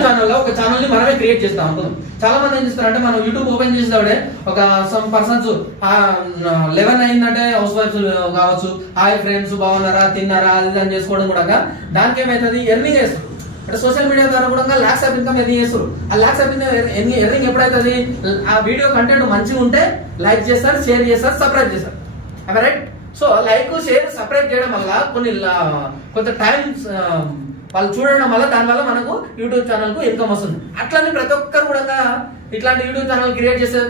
Channel ఒక channel ని మనమే క్రియేట్ చేస్తాం. చాలా మంది ఏం చేస్తారంటే మనం యూట్యూబ్ ఓపెన్ చేసేవాడే ఒక సమ్ పర్సన్స్ 11 అయిందంటే హౌస్ వైఫ్స్ కావచ్చు, హాయ్ ఫ్రెండ్స్ బాగున్నారా తిన్నారా అది అని చేసుకోవడం కూడా దానికి ఏమైతుంది ఎర్నింగ్ చేస్తారు. అంటే సోషల్ మీడియా ద్వారా కూడా లాక్స్ ఆఫ్ ఇన్కమ్ ఎర్నింగ్ చేస్తారు. ఆ లాక్స్ ఆఫ్ ఎర్నింగ్ ఎప్పుడైతుంది ఆ వీడియో కంటెంట్ మంచిగా ఉంటే లైక్ చేస్తారు, షేర్ చేస్తారు, సబ్స్క్రైబ్ చేస్తారు. Right. So like share subscribe చేయడం వల్ల కొంత టైం వాళ్ళు చూడడం వల్ల దానివల్ల మనకు యూట్యూబ్ ఛానల్ కు ఇన్కమ్ వస్తుంది. అట్లని ప్రతి ఒక్కరు కూడా ఇట్లాంటి యూట్యూబ్ ఛానల్ క్రియేట్ చేసే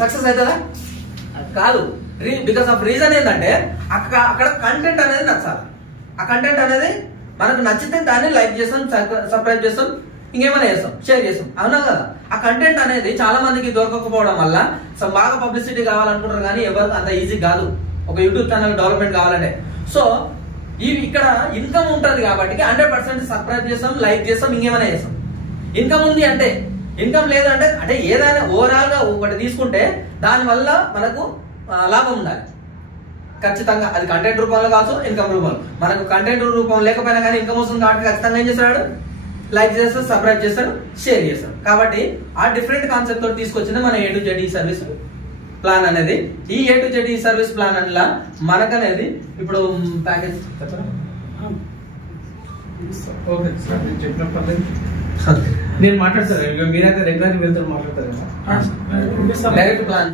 సక్సెస్ అవుతుందా? కాదు. బికాస్ ఆఫ్ రీజన్ ఏంటంటే అక్కడ కంటెంట్ అనేది నచ్చాలి. ఆ కంటెంట్ అనేది మనకు నచ్చితే దాన్ని లైక్ చేస్తాం, సబ్స్క్రైబ్ చేస్తాం, ఇంకేమైనా చేస్తాం, షేర్ చేస్తాం. అవునా కదా? ఆ కంటెంట్ అనేది చాలా మందికి దొరకకపోవడం వల్ల బాగా పబ్లిసిటీ కావాలనుకుంటారు కానీ ఎవరికి అంత ఈజీ కాదు ఒక యూట్యూబ్ ఛానల్ డెవలప్మెంట్ కావాలంటే. సో ఇక్కడ ఇన్కమ్ ఉంటుంది కాబట్టి 100% సబ్స్క్రైబ్ చేస్తాం, లైక్ చేస్తాం, ఇంకేమైనా చేస్తాం. ఇన్కమ్ ఉంది అంటే, ఇన్కమ్ లేదంటే అంటే ఏదైనా ఓవరాల్ గా ఒకటి తీసుకుంటే దాని వల్ల మనకు లాభం ఉండాలి ఖచ్చితంగా. అది కంటెంట్ రూపంలో కావచ్చు, ఇన్కమ్ రూపంలో. మనకు కంటెంట్ రూపం లేకపోయినా కానీ ఇన్కమ్ వస్తుంది కాబట్టి ఖచ్చితంగా ఏం చేస్తాడు, లైక్ చేస్తాడు, సబ్స్క్రైబ్ చేస్తాడు, షేర్ చేస్తాడు. కాబట్టి ఆ డిఫరెంట్ కాన్సెప్ట్ తోటి తీసుకొచ్చింది మన A to Z service plan అనేది. ఈ A to Z service plan అట్లా మనకనేది ఇప్పుడు ప్యాకేజ్ ఓకే సార్, నేను చెప్పిన పర్లేదు. నేను మాట్లాడతాను, మీరైతే రెగ్యులర్ వెళ్తారు మాట్లాడతారు డైరెక్ట్ ప్లాన్.